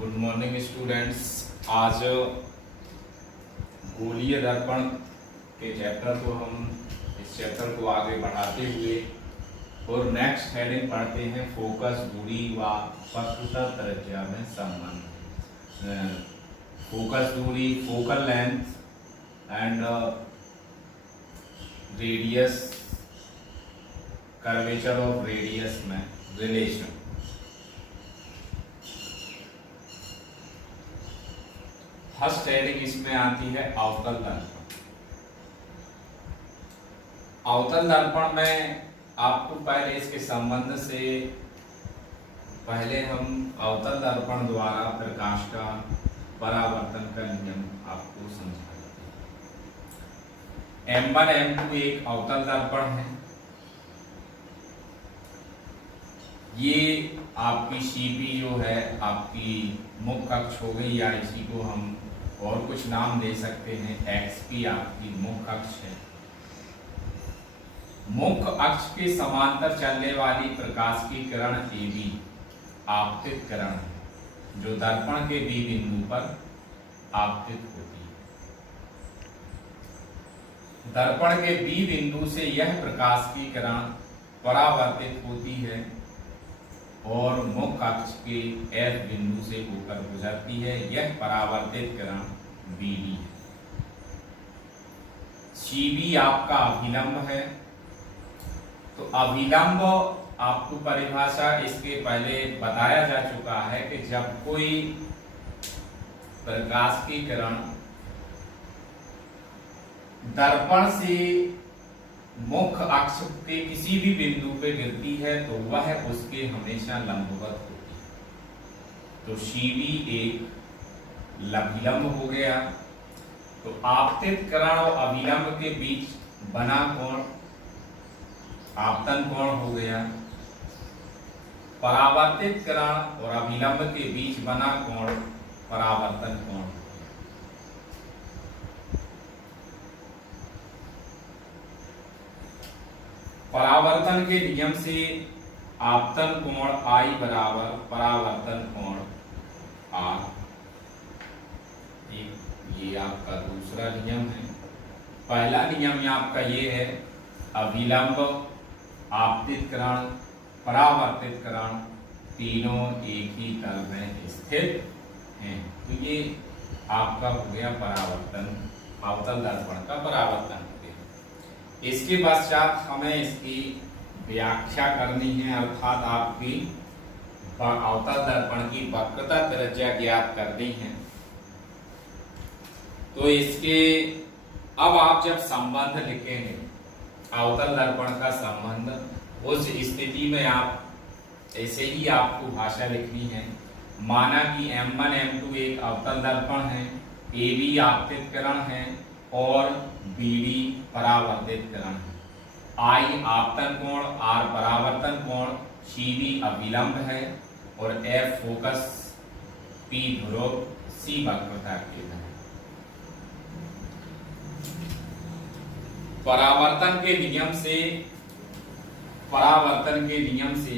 Good morning students. आज गोलीय दर्पण के चैप्टर को हम इस चैप्टर को आगे बढ़ाते हुए और नेक्स्ट हेडिंग पढ़ते हैं फोकस दूरी व वक्रता त्रिज्या में संबंध। फोकस दूरी, focal length and radius, curvature of radius में रिलेशन। फर्स्ट हेडिंग इसमें आती है अवतल दर्पण। अवतल दर्पण में आपको पहले इसके संबंध से पहले हम अवतल दर्पण द्वारा प्रकाश का परावर्तन का नियम आपको समझाते हैं। M1 M2 एक अवतल दर्पण है। ये आपकी CP जो है आपकी मुख्य अक्ष हो गई, या इसी को हम और कुछ नाम दे सकते हैं। XP आपकी मुख्य अक्ष है। मुख्य अक्ष के समांतर चलने वाली प्रकाश की किरण AB आपतित किरण है, जो दर्पण के B बिंदु पर आपतित होती है। दर्पण के B बिंदु से यह प्रकाश की किरण परावर्तित होती है और मुख्य अक्ष के F बिंदु से होकर गुजरती है। यह परावर्तित किरण BD है। CB आपका अभिलंब है। तो अभिलंब आपको परिभाषा इसके पहले बताया जा चुका है कि जब कोई प्रकाश की किरण दर्पण से मुख्य अक्ष के किसी भी बिंदु पे गिरती है तो वह उसके हमेशा लंबवत होती है। तो CB एक अभिलंब हो गया। तो आपतित किरण और अभिलंब के बीच बना कोण आपतन कोण हो गया। परावर्तित किरण और अभिलंब के बीच बना कोण परावर्तन कोण। परावर्तन के नियम से आपतन कोण I बराबर परावर्तन कोण R। ये आपका दूसरा नियम है। पहला नियम आपका ये है, अभिलंब, आपतित किरण, परावर्तित किरण तीनों एक ही तल में स्थित हैं। तो ये आपका हो गया परावर्तन, अवतल दर्पण का परावर्तन। इसके पश्चात हमें इसकी व्याख्या करनी है, अर्थात आपकी अवतल दर्पण की वक्रता त्रिज्या ज्ञात करनी है। तो इसके अब आप जब संबंध लिखेंगे अवतल दर्पण का संबंध, उस स्थिति में आप ऐसे ही आपको भाषा लिखनी है। माना कि M1 M2 एक अवतल दर्पण है, AB आपतित किरण है और BD परावर्तित किरण है। I आपतन कोण, R परावर्तन कोण, CB अभिलंब है और F फोकस, P ध्रुव, C वक्रता केंद्र है। परावर्तन के नियम से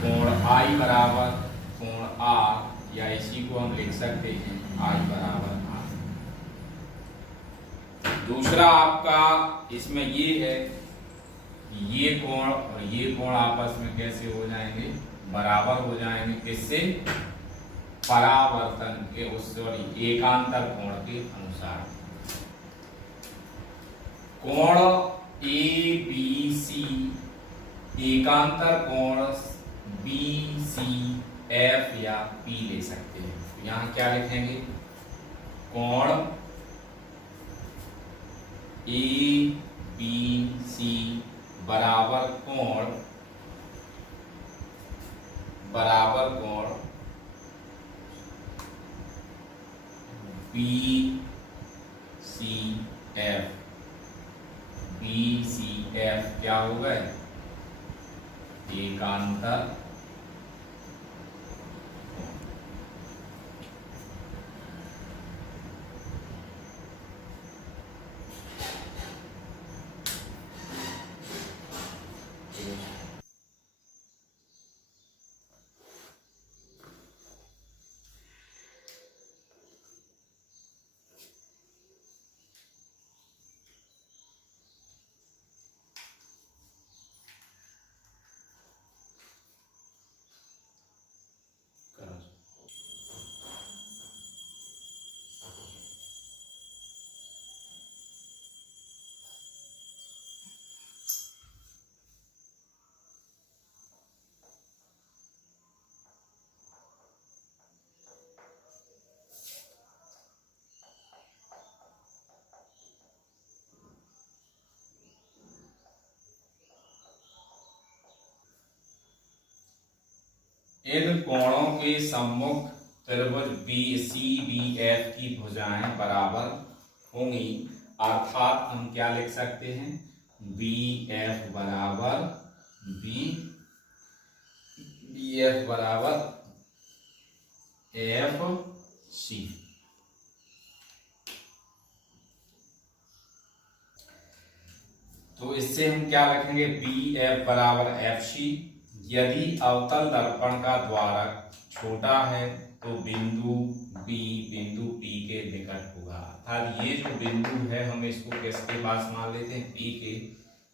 कोण I बराबर कोण R, या इसी को हम लिख सकते हैं I बराबर R। दूसरा आपका इसमें ये है कि ये कोण और ये कोण आपस में कैसे हो जाएंगे, बराबर हो जाएंगे। किससे? परावर्तन के एकांतर कोण के अनुसार। कोण ABC एकांतर कोण BCF या P ले सकते हैं। तो यहाँ क्या लिखेंगे? कोण ABC बराबर कोण BCF क्या हो गए? एकांतर। इन कोणों के सम्मुख त्रिभुज बी सी बी एफ की भुजाएं बराबर होंगी, अर्थात हम क्या लिख सकते हैं, बी एफ बराबर बी एफ बराबर एफ सी। तो इससे हम क्या रखेंगे, बी एफ बराबर एफ सी। यदि अवतल दर्पण का द्वारक छोटा है तो बिंदु बी बिंदु पी के निकट होगा, अर्थात ये जो बिंदु है हम इसको किसके पास मान लेते हैं, पी के।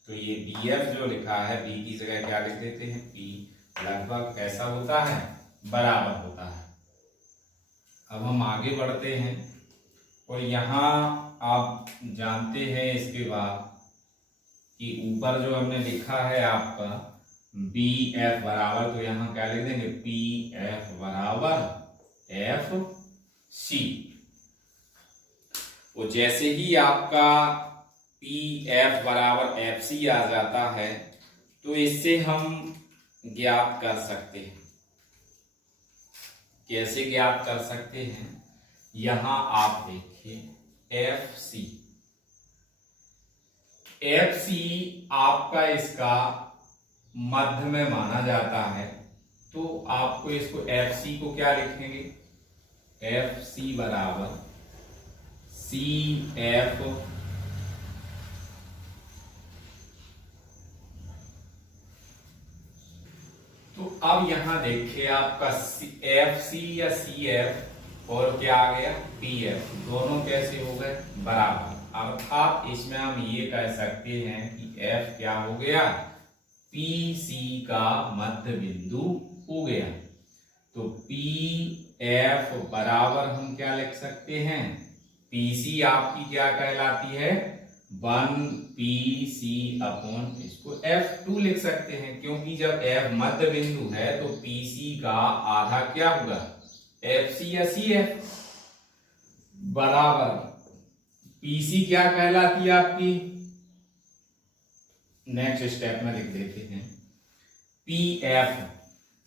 तो ये बी एफ जो लिखा है, बी की जगह क्या लिख देते हैं, पी। लगभग कैसा होता है, बराबर होता है। अब हम आगे बढ़ते हैं और यहाँ आप जानते हैं इसके बाद कि ऊपर जो हमने लिखा है आपका बी एफ बराबर, तो यहाँ क्या लिख देंगे, पी एफ बराबर एफ सी। और जैसे ही आपका पी एफ बराबर एफ सी आ जाता है तो इससे हम ज्ञात कर सकते हैं। कैसे ज्ञात कर सकते हैं, यहां आप देखिए एफ सी। एफ सी आपका इसका मध्य में माना जाता है, तो आपको इसको एफ सी को क्या लिखेंगे, एफ सी बराबर सी एफ तो अब यहां देखिए आपका एफ सी या सी एफ और क्या आ गया, पी एफ, दोनों कैसे हो गए, बराबर। अर्थात इसमें हम ये कह सकते हैं कि एफ क्या हो गया, पी सी का मध्य बिंदु हो गया। तो पी एफ बराबर हम क्या लिख सकते हैं, पी सी आपकी क्या कहलाती है, 1 पी सी अपॉन, इसको F2 लिख सकते हैं, क्योंकि जब F मध्य बिंदु है तो पी सी का आधा क्या होगा, एफ सी या सी एफ बराबर पी सी क्या कहलाती है आपकी, नेक्स्ट स्टेप में लिख देते हैं पी एफ,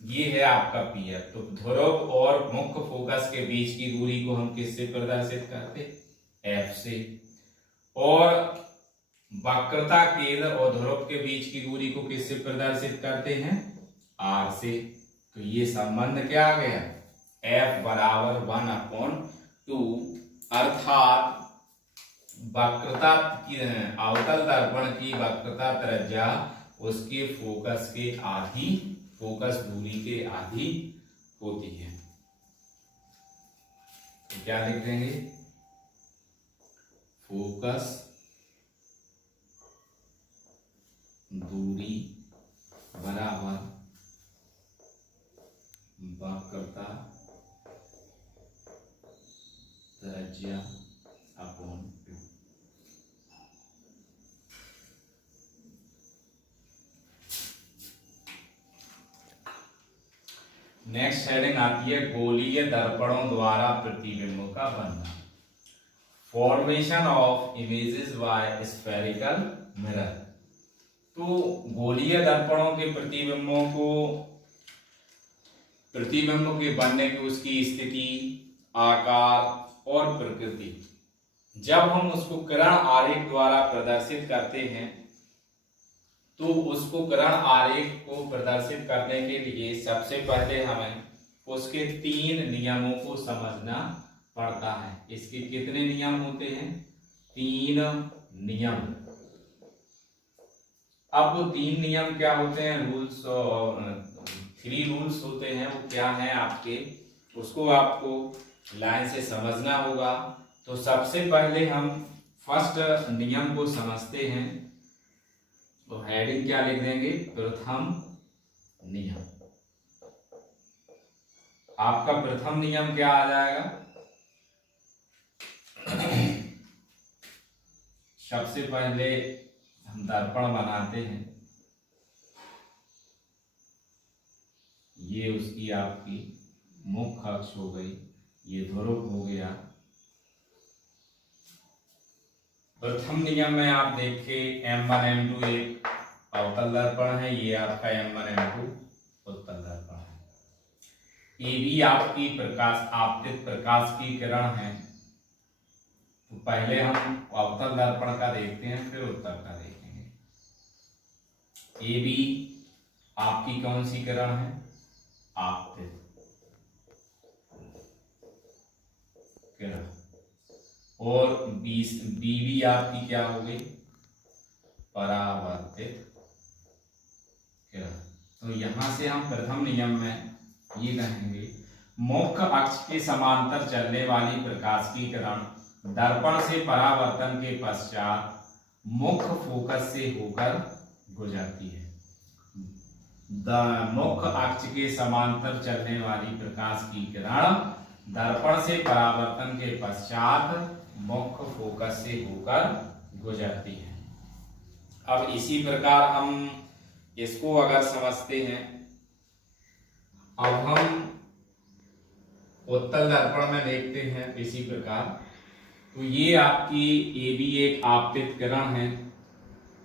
ये है आपका पी एफ। तो ध्रुव और मुख्य फोकस के बीच की दूरी को हम किससे प्रदर्शित करते, एफ से। और वक्रता केंद्र और ध्रुव के बीच की दूरी को किससे प्रदर्शित करते हैं, आर से। तो ये संबंध क्या आ गया, एफ बराबर 1/2, अर्थात वक्रता की अवतल दर्पण की वक्रता त्रिज्या उसके फोकस के आधी, फोकस दूरी के आधी होती है। तो क्या लिख देंगे, फोकस दूरी बराबर वक्रता त्रिज्या अपॉन 2। नेक्स्ट हेडिंग आती है गोलीय दर्पणों द्वारा प्रतिबिंबों का बनना, formation of images bye spherical mirror. तो गोलीय दर्पणों के प्रतिबिंबों के बनने की उसकी स्थिति, आकार और प्रकृति, जब हम उसको किरण आरेख द्वारा प्रदर्शित करते हैं तो उसको किरण आरेख को प्रदर्शित करने के लिए सबसे पहले हमें उसके 3 नियमों को समझना पड़ता है। इसके कितने नियम होते हैं, 3 नियम। अब वो 3 नियम क्या होते हैं, रूल्स, 3 रूल्स होते हैं, वो क्या हैं आपके, उसको आपको लाइन से समझना होगा। तो सबसे पहले हम फर्स्ट नियम को समझते हैं। तो हेडिंग क्या लिख देंगे, प्रथम नियम। आपका प्रथम नियम क्या आ जाएगा, सबसे पहले हम दर्पण बनाते हैं, ये उसकी आपकी मुख्य अक्ष हो गई, ये ध्रुव हो गया। प्रथम नियम में आप देखिए M1 M2 एक अवतल दर्पण है, ये आपका M1 M2 उत्तल दर्पण है। ए बी आपकी प्रकाश आपतित प्रकाश की किरण है। तो पहले हम अवतल दर्पण का देखते हैं, फिर उत्तल का देखेंगे। ए बी आपकी कौन सी किरण है? आपतित किरण। और बी भी आपकी क्या हो गई? परावर्तित किरण। तो यहां से हम प्रथम नियम में ये कहेंगे, मुख्य अक्ष के समांतर चलने वाली प्रकाश की किरण दर्पण से परावर्तन के पश्चात मुख्य फोकस से होकर गुजरती है। मुख्य अक्ष के समांतर चलने वाली प्रकाश की किरण दर्पण से परावर्तन के पश्चात मुख्य फोकस से होकर गुजरती है। अब इसी प्रकार हम इसको अगर समझते हैं, अब हम उत्तल दर्पण में देखते हैं इसी प्रकार। तो ये आपकी ए बी एक आपतित किरण है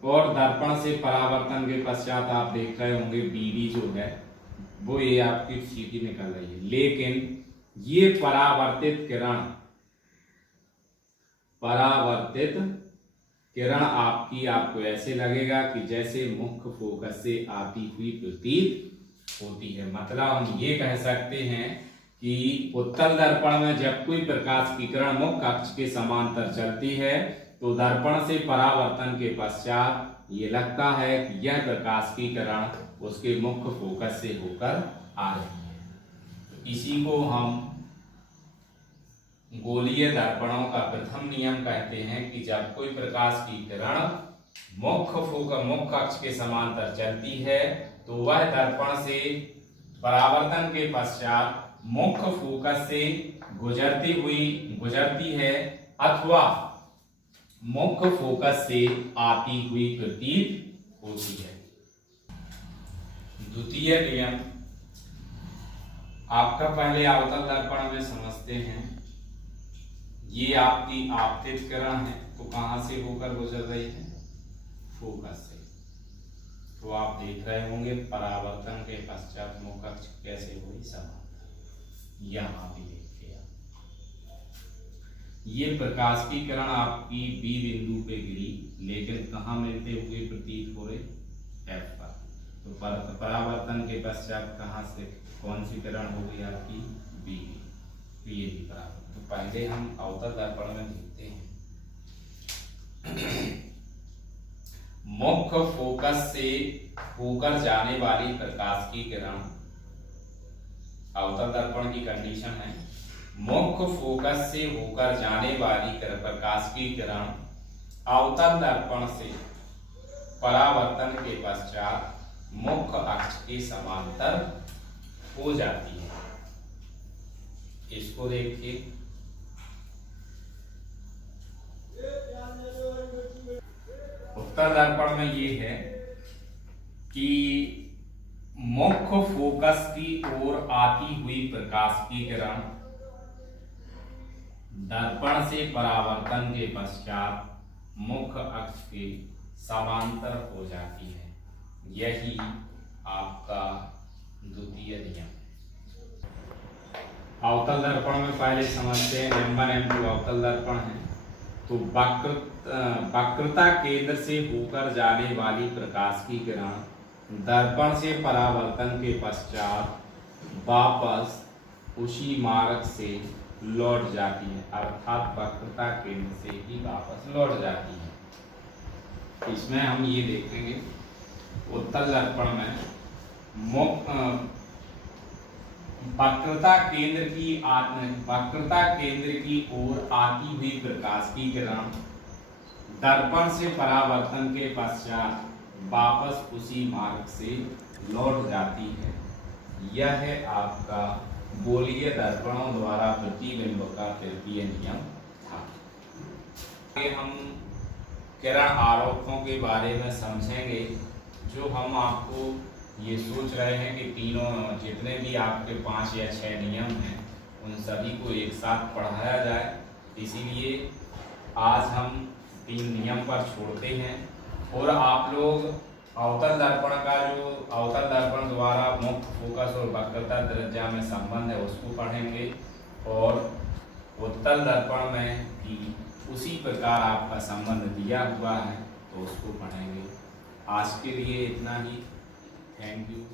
और दर्पण से परावर्तन के पश्चात आप देख रहे होंगे बी डी जो है वो ये आपकी सीधी निकल रही है। लेकिन ये परावर्तित किरण आपको ऐसे लगेगा कि जैसे मुख्य फोकस से आती हुई प्रतीत होती है। मतलब हम ये कह सकते हैं कि उत्तल दर्पण में जब कोई प्रकाश की किरण मुख्य अक्ष के समांतर चलती है तो दर्पण से परावर्तन के पश्चात ये लगता है कि यह प्रकाश की किरण उसके मुख्य फोकस से होकर आ रही है। तो इसी को हम गोलीय दर्पणों का प्रथम नियम कहते हैं कि जब कोई प्रकाश की किरण मुख्य अक्ष के समांतर चलती है तो वह दर्पण से परावर्तन के पश्चात मुख्य फोकस से गुजरती है अथवा मुख्य फोकस से आती हुई प्रतीत होती है। द्वितीय नियम आपका पहले अवतल दर्पण में समझते हैं। ये आपकी आपतित किरण है, तो कहां से होकर गुजर रही है? फोकस से। तो आप देख रहे होंगे परावर्तन के पश्चात मुख्य अक्ष कैसे हुई समांतर। यहां भी देखिए ये प्रकाश की किरण आपकी बी बिंदु पे गिरी, लेकिन कहां मिलते हुए प्रतीत हो रहे? एफ पर। तो परावर्तन के पश्चात कहां से कौन सी किरण हो गई आपकी? बी। तो ये भी परावर्तन। तो पहले हम अवतल दर्पण में देखते हैं। मुख्य फोकस से होकर जाने वाली प्रकाश की किरण, अवतल दर्पण की कंडीशन है, मुख्य फोकस से होकर जाने वाली प्रकाश की किरण अवतल दर्पण से परावर्तन के पश्चात मुख्य अक्ष के समांतर हो जाती है। इसको देखिए, उत्तल दर्पण में ये है कि मुख्य फोकस की ओर आती हुई प्रकाश की किरण दर्पण से परावर्तन के पश्चात मुख्य अक्ष के समांतर हो जाती है। यही आपका द्वितीय नियम। अवतल दर्पण में पहले समझते हैं M1 M2 अवतल दर्पण है। तो वक्रता केंद्र से होकर जाने वाली प्रकाश की किरण दर्पण से परावर्तन के पश्चात वापस उसी मार्ग से लौट जाती है, अर्थात वक्रता केंद्र से ही वापस लौट जाती है। इसमें हम ये देखेंगे उत्तल दर्पण में वक्रता केंद्र की ओर आती हुई प्रकाश की किरण दर्पण से परावर्तन के पश्चात वापस उसी मार्ग से लौट जाती है। यह है आपका गोलीय दर्पणों द्वारा प्रतिबिंब का तृतीय नियम था। हम किरण आरोपों के बारे में समझेंगे। जो हम आपको ये सोच रहे हैं कि तीनों जितने भी आपके 5 या 6 नियम हैं उन सभी को एक साथ पढ़ाया जाए, इसीलिए आज हम 3 नियम पर छोड़ते हैं और आप लोग अवतल दर्पण का जो अवतल दर्पण द्वारा मुक्त फोकस और वक्रता त्रिज्या में संबंध है उसको पढ़ेंगे, और उत्तल दर्पण में भी उसी प्रकार आपका संबंध दिया हुआ है तो उसको पढ़ेंगे। आज के लिए इतना ही। Thank you.